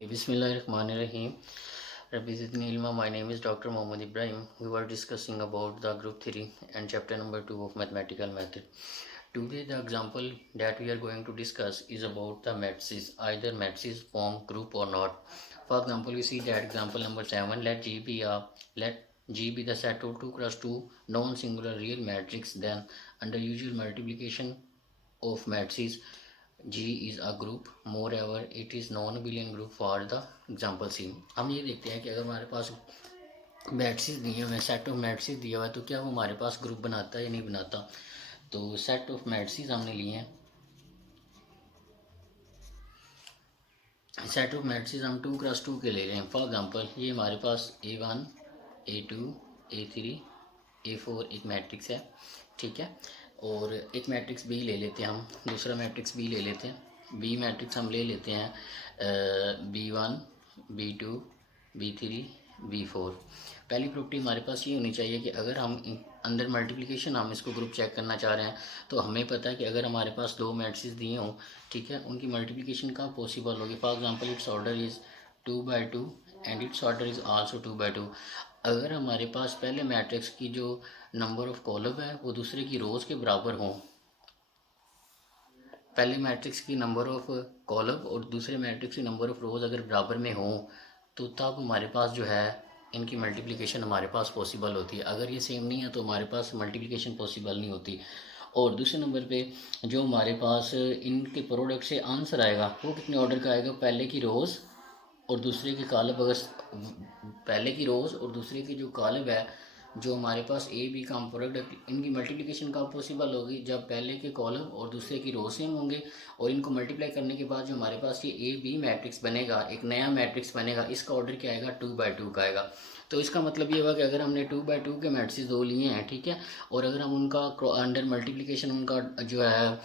Bismillahirrahmanirrahim. Rabbi Zidni Ilma. My name is Dr. Mohammad Ibrahim. We were discussing about the group 3 and chapter number 2 of mathematical method. Today the example that we are going to discuss is about the matrices. Either matrices form group or not. For example, we see that example number 7. Let G be the set of 2 cross 2 non-singular real matrix. Then under usual multiplication of matrices, G is a group. Moreover, it is non-abelian group for the example C. हम ये देखते हैं कि अगर हमारे पास matrix दिए हुए हैं, सेट ऑफ मैट्रिक्स दिया हुआ है, तो क्या वो हमारे पास ग्रुप बनाता है या नहीं बनाता। तो सेट ऑफ मैट्रिक्स हमने लिए हैं। सेट ऑफ मैट्रिक्स हम 2 क्रॉस 2 के ले रहे हैं। फॉर एग्जांपल ये हमारे पास A1 A2 A3 A4 एक मैट्रिक्स है, ठीक है। और एक मैट्रिक्स बी ले लेते हैं हम, दूसरा मैट्रिक्स बी ले लेते हैं। बी मैट्रिक्स हम ले लेते हैं B1 B2 B3 B4। पहली प्रॉपर्टी हमारे पास ये होनी चाहिए कि अगर हम अंदर मल्टीप्लिकेशन हम इसको ग्रुप चेक करना चाह रहे हैं, तो हमें पता है कि अगर हमारे पास दो मैट्रिक्स दिए हों, ठीक है, उनकी मल्टीप्लिकेशन कहाँ पॉसिबल होगी। For example it's order is 2/2 and it's order is also 2/2। अगर हमारे पास पहले मैट्रिक्स की जो नंबर ऑफ कॉलम है वो दूसरे की रोज़ के बराबर हों, पहले मैट्रिक्स की नंबर ऑफ कॉलम और दूसरे मैट्रिक्स की नंबर ऑफ रोज़ अगर बराबर में हों, तो तब हमारे पास जो है इनकी मल्टीप्लिकेशन हमारे पास पॉसिबल होती है। अगर ये सेम नहीं है तो हमारे पास मल्टीप्लिकेशन पॉसिबल नहीं होती। और दूसरे नंबर पे जो हमारे पास इनके प्रोडक्ट से आंसर आएगा वो कितने ऑर्डर का आएगा, पहले की रोज़ और दूसरे की कॉलम। अगर पहले की रोज़ और दूसरे की जो कॉलम है, जो हमारे पास ए बी का प्रोडक्ट, इनकी मल्टीप्लिकेशन कब पॉसिबल होगी, जब पहले के कॉलम और दूसरे की रो सेम होंगे। और इनको मल्टीप्लाई करने के बाद जो हमारे पास ये ए बी मैट्रिक्स बनेगा, एक नया मैट्रिक्स बनेगा, इसका ऑर्डर क्या आएगा, 2/2 का आएगा। तो इसका मतलब ये हुआ कि अगर हमने 2/2 के मैट्रिक्स दो लिए हैं, ठीक है, और अगर हम उनका अंडर मल्टीप्लिकेशन उनका जो है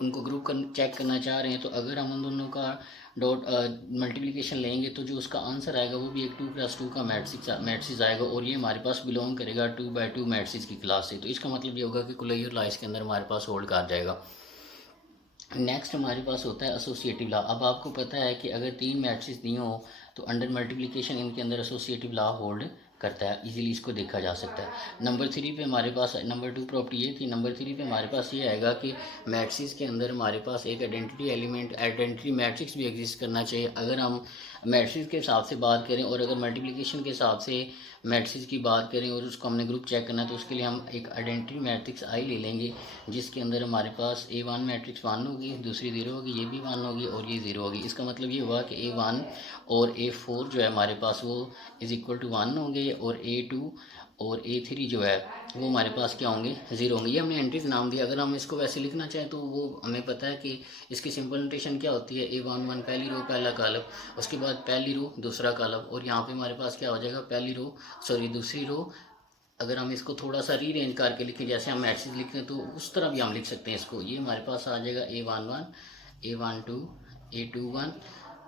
उनको ग्रुप चेक करना चाह रहे हैं, तो अगर हम उन दोनों का डॉट मल्टीप्लिकेशन लेंगे तो जो उसका आंसर आएगा वो भी एक 2+2 का मैट्रिक्स आएगा, और ये हमारे पास बिलोंग करेगा 2/2 मैट्रिक्स की क्लास से। तो इसका मतलब ये होगा कि कुलैयर लॉ इसके अंदर हमारे पास होल्ड कर जाएगा। नेक्स्ट हमारे पास होता है एसोसिएटिव लॉ। अब आपको पता है कि अगर तीन मैट्रिक्स दिए हो तो अंडर मल्टीप्लिकेशन इनके अंदर एसोसिएटिव लॉ होल्ड करता है, इजीली इसको देखा जा सकता है। नंबर 3 पे हमारे पास नंबर 2 प्रॉपर्टी ये थी। नंबर 3 पे हमारे पास ये आएगा कि मैट्रिक्स के अंदर हमारे पास एक आइडेंटिटी मैट्रिक्स भी एग्जिस्ट करना चाहिए। अगर हम मैट्रिक्स के हिसाब से बात करें और अगर मल्टीप्लिकेशन के हिसाब से मैट्रिक्स की बात करें और उसको हमने ग्रुप चेक करना है, तो उसके लिए हम एक आइडेंटिटी मैट्रिक्स आई ले लेंगे, जिसके अंदर हमारे पास A1 मैट्रिक्स 1 होगी, दूसरी 0 होगी, ये भी 1 होगी और ये 0 होगी। इसका मतलब ये हुआ कि A1 और A4 जो है हमारे पास वो = 1 होंगे, और A2 और A3 जो है वो हमारे पास क्या होंगे, 0 होंगे। ये हमने एंट्रीज नाम दिया। अगर हम इसको वैसे लिखना चाहें तो वो हमें पता है कि इसकी सिंपल नोटेशन क्या होती है, A11 पहली रो पहला कॉलम, उसके बाद पहली रो दूसरा कॉलम, और यहाँ पे हमारे पास क्या हो जाएगा, दूसरी रो। अगर हम इसको थोड़ा सा रीअरेंज करके लिखें, जैसे हम मैट्रिक्स लिखते हैं तो उस तरह भी हम लिख सकते हैं इसको। ये हमारे पास आ जाएगा A11 A12 A21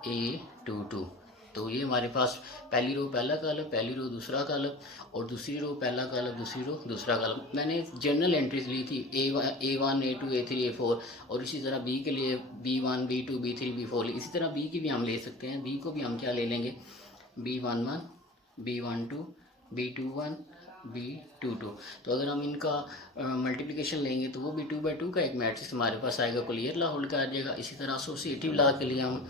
A22। तो ये हमारे पास पहली रो पहला कॉलम, पहली रो दूसरा कॉलम, और दूसरी रो पहला कॉलम, दूसरी रो दूसरा कॉलम। मैंने जनरल एंट्रीज ली थी A1 A2 A3 A4, और इसी तरह बी के लिए B1 B2 B3 B4। इसी तरह बी की भी हम ले सकते हैं। बी को भी हम क्या ले लेंगे, B11 B12 B21 B22। तो अगर हम इनका मल्टीप्लिकेशन लेंगे तो वो भी 2/2 का एक मैट्रिक्स हमारे पास आएगा, कुलैयर लॉ होल्ड कर जाएगा। इसी तरह एसोसिएटिव लॉ के लिए हम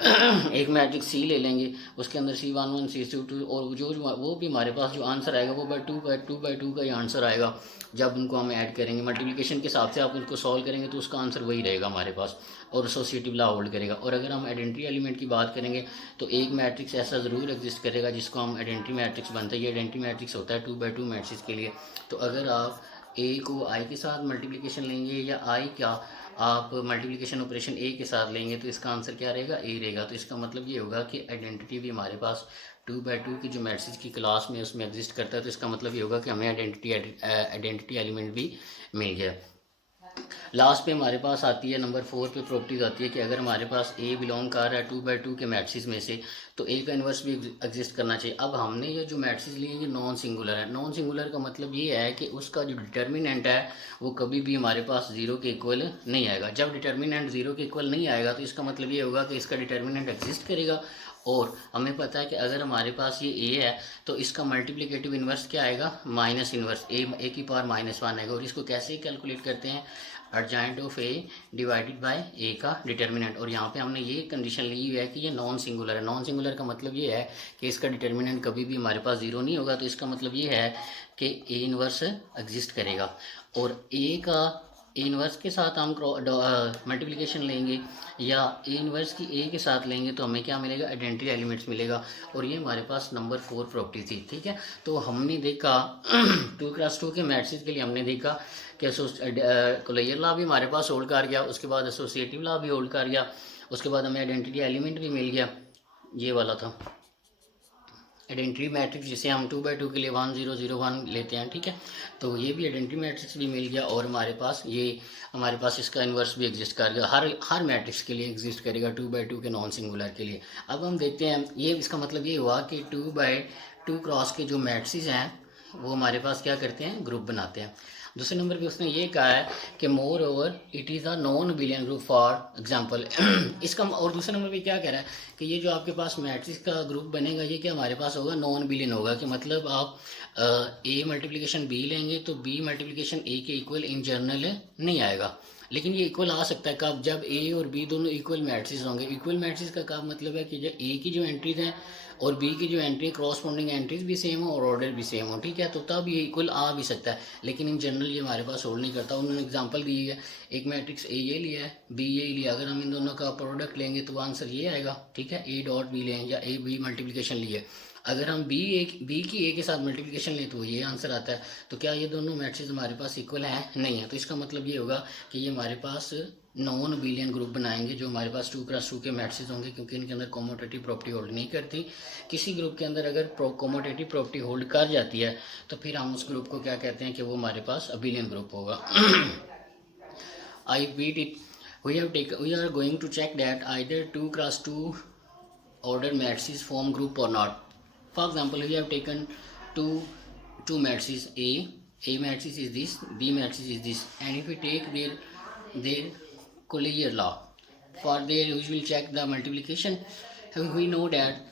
एक मैट्रिक्स सी ले लेंगे, उसके अंदर C11 C22, और जो वो भी हमारे पास जो आंसर आएगा वो 2/2 का ही आंसर आएगा। जब उनको हम ऐड करेंगे मल्टीप्लिकेशन के हिसाब से आप उनको सॉल्व करेंगे तो उसका आंसर वही रहेगा हमारे पास, और एसोसिएटिव लॉ होल्ड करेगा। और अगर हम आइडेंटिटी एलिमेंट की बात करेंगे तो एक मैट्रिक्स ऐसा ज़रूर एग्जिस्ट करेगा जिसको हम आइडेंटिटी मैट्रिक्स बनता है। ये आइडेंटिटी मैट्रिक्स होता है 2/2 मैट्रिक्स के लिए। तो अगर आप ए को आई के साथ मल्टीप्लिकेशन लेंगे या आई क्या आप मल्टीप्लिकेशन ऑपरेशन ए के साथ लेंगे तो इसका आंसर क्या रहेगा, ए रहेगा। तो इसका मतलब ये होगा कि आइडेंटिटी भी हमारे पास 2/2 की जो मैट्रिक्स की क्लास में उसमें एग्जिस्ट करता है। तो इसका मतलब ये होगा कि हमें आइडेंटिटी एलिमेंट भी मिल गया। लास्ट पे हमारे पास आती है नंबर 4 पे प्रॉपर्टीज आती है कि अगर हमारे पास ए बिलोंग कर रहा है 2/2 के मैट्रिक्स में से, तो ए का इन्वर्स भी एग्जिस्ट करना चाहिए। अब हमने ये जो मैट्रिक्स लिए ये नॉन सिंगुलर है। नॉन सिंगुलर का मतलब ये है कि उसका जो डिटर्मिनेंट है वो कभी भी हमारे पास 0 के इक्वल नहीं आएगा। जब डिटर्मिनेंट 0 के इक्वल नहीं आएगा तो इसका मतलब ये होगा कि इसका डिटर्मिनेंट एग्जिस्ट करेगा और हमें पता है कि अगर हमारे पास ये ए है तो इसका मल्टीप्लिकेटिव इन्वर्स क्या आएगा, माइनस इन्वर्स ए की पावर -1 आएगा। और इसको कैसे कैलकुलेट करते हैं, adjoint of A divided by A का डिटर्मिनेंट। और यहाँ पे हमने ये कंडीशन ली हुई है कि ये नॉन सिंगुलर है। नॉन सिंगुलर का मतलब ये है कि इसका डिटर्मिनेंट कभी भी हमारे पास ज़ीरो नहीं होगा। तो इसका मतलब ये है कि ए इन्वर्स एग्जिस्ट करेगा। और ए का ए इन्वर्स के साथ हम मल्टीप्लिकेशन लेंगे या ए इन्वर्स की ए के साथ लेंगे तो हमें क्या मिलेगा, आइडेंटिटी एलिमेंट्स मिलेगा। और ये हमारे पास नंबर 4 प्रॉपर्टी थी, ठीक है। तो हमने देखा 2x2 के मैट्रिक्स के लिए हमने देखा कि कोलेयर लॉ भी हमारे पास होल्ड कर गया, उसके बाद एसोसिएटिव लॉ भी होल्ड कर गया, उसके बाद हमें आइडेंटिटी एलिमेंट भी मिल गया, ये वाला था आइडेंटिटी मैट्रिक्स जिसे हम 2x2 के लिए 1 0 0 1 लेते हैं, ठीक है। तो ये भी आइडेंटिटी मैट्रिक्स भी मिल गया और हमारे पास इसका इन्वर्स भी एग्जिस्ट करेगा, हर मैट्रिक्स के लिए एग्जिस्ट करेगा 2x2 के नॉन सिंगुलर के लिए। अब हम देखते हैं, ये इसका मतलब ये हुआ कि 2x2 क्रॉस के जो मैट्रिक्स हैं वो हमारे पास क्या करते हैं, ग्रुप बनाते हैं। दूसरे नंबर पे उसने ये कहा है कि more over it is a non billion group for example. इसका और दूसरे नंबर पे क्या कह रहा है कि ये जो आपके पास मैट्रिक्स का ग्रुप बनेगा ये क्या हमारे पास होगा, नॉन बिलियन होगा। कि मतलब आप ए मल्टीप्लिकेशन बी लेंगे तो बी मल्टीप्लिकेशन ए के इक्वल इन जनरल नहीं आएगा, लेकिन ये इक्वल आ सकता है कब, जब ए और बी दोनों इक्वल मैट्रिक्स होंगे। इक्वल मैट्रिक्स का क्या मतलब है कि जब ए की जो एंट्रीज हैं और बी की जो एंट्री क्रॉसपोंडिंग एंट्रीज भी सेम हो और ऑर्डर भी सेम हो, ठीक है, तो तब ये इक्वल आ भी सकता है। लेकिन इन जनरल ये हमारे पास होल्ड नहीं करता। उन्होंने एग्जांपल दी है, एक मैट्रिक्स ए ये लिया है, बी ये लिया, अगर हम इन दोनों का प्रोडक्ट लेंगे तो आंसर ये आएगा, ठीक है। ए डॉट बी लें या ए बी मल्टीप्लिकेशन लिए, अगर हम बी की ए के साथ मल्टीप्लिकेशन लें तो ये आंसर आता है। तो क्या ये दोनों मैट्रिक्स हमारे पास इक्वल हैं, नहीं है। तो इसका मतलब ये होगा कि ये हमारे पास नॉन बिलियन ग्रुप बनाएंगे जो हमारे पास 2x2 के मैट्रिक्स होंगे, क्योंकि इनके अंदर कॉमोटेटिव प्रॉपर्टी होल्ड नहीं करती। किसी ग्रुप के अंदर अगर कॉमोटेटिव प्रॉपर्टी होल्ड कर जाती है तो फिर हम उस ग्रुप को क्या कहते हैं कि वो हमारे पास बिलियन ग्रुप होगा। I beat it, we are going to check that either 2x2 order matrices form group or not. For example, we have taken two matrices A matrix is this, B matrix is this, and if we take their Collier law, for there we will check the multiplication. We know that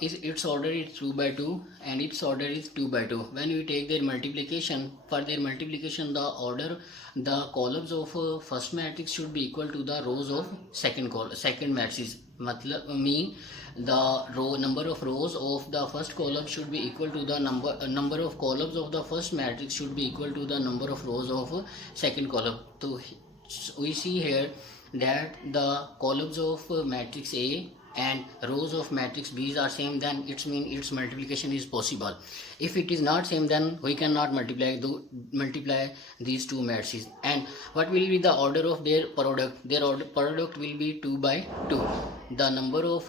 its order is 2x2 and its order is 2x2. When we take their multiplication, for their multiplication the columns of first matrix should be equal to the rows of second matrix. मतलब mean the number of rows of the first column should be equal to the number of columns of the first matrix should be equal to the number of rows of second column. So we see here that the columns of matrix A and rows of matrix B are same, then it means its multiplication is possible. If it is not same, then we cannot multiply these two matrices. And what will be the order of their product? Their product will be 2x2. The number of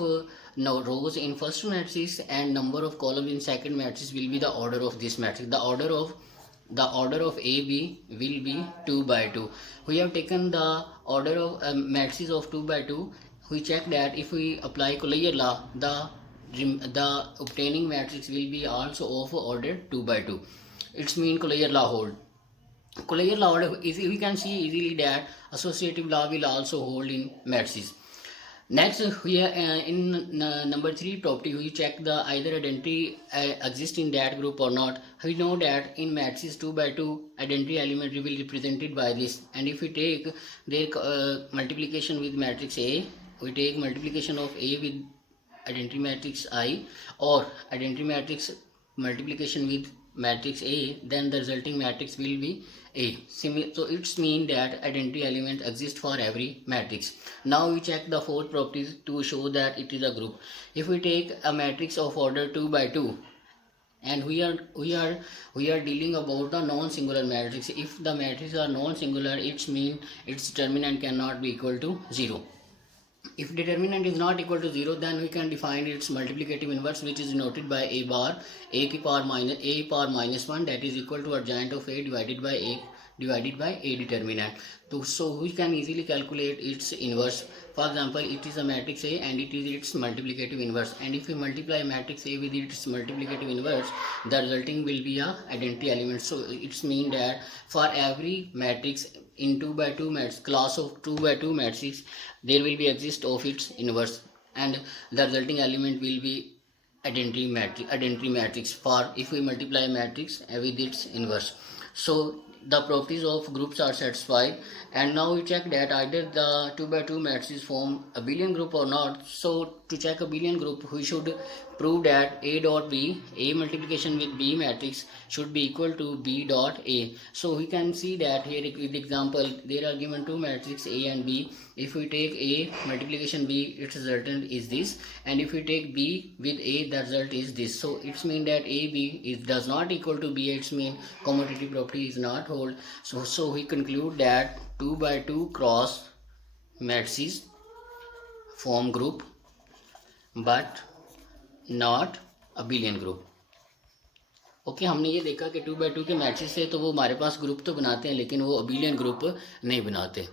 rows in first matrix and number of columns in second matrix will be the order of this matrix. The order of AB will be 2x2. We have taken the order of matrices of 2x2. We check that if we apply Collier law, the obtaining matrix will be also of order 2x2. It's mean Collier law hold. Collier law is, we can see easily that associative law will also hold in matrices. Next, we are in number 3 property, we check the either identity exists in that group or not. We know that in matrices 2x2 identity element will be represented by this, and if we take their multiplication with matrix A, we take multiplication of A with identity matrix I, or identity matrix multiplication with matrix A, then the resulting matrix will be A. So it's mean that identity element exists for every matrix. Now we check the fourth properties to show that it is a group. If we take a matrix of order 2x2, and we are dealing about the non-singular matrix. If the matrices are non-singular, it means its determinant cannot be equal to 0. If determinant is not equal to 0, then we can define its multiplicative inverse, which is denoted by a bar, a power minus 1, that is equal to adjoint of a divided by a determinant. So we can easily calculate its inverse. For example, it is a matrix A and it is its multiplicative inverse, and if we multiply matrix A with its multiplicative inverse, the resulting will be a identity element. So it's mean that for every matrix in 2x2 matrix, class of 2x2 matrix, there will be exist of its inverse, and the resulting element will be identity matrix for if we multiply matrix with its inverse. So the properties of groups are satisfied, and now we check that either the 2 by 2 matrices form abelian group or not. So to check abelian group, we should prove that A dot B, A multiplication with B matrix should be equal to B dot A. So we can see that here with example there are given two matrices A and B. If we take A multiplication B, its resultant is this, and if we take B with A, the result is this. So it's mean that A B does not equal to B. It's mean commutative property is not hold. So we conclude that 2 by 2 cross matrices form group but not abelian group. Okay, हमने ये देखा कि 2 by 2 के matrix से तो वो हमारे पास group तो बनाते हैं लेकिन वो अबिलियन ग्रुप नहीं बनाते.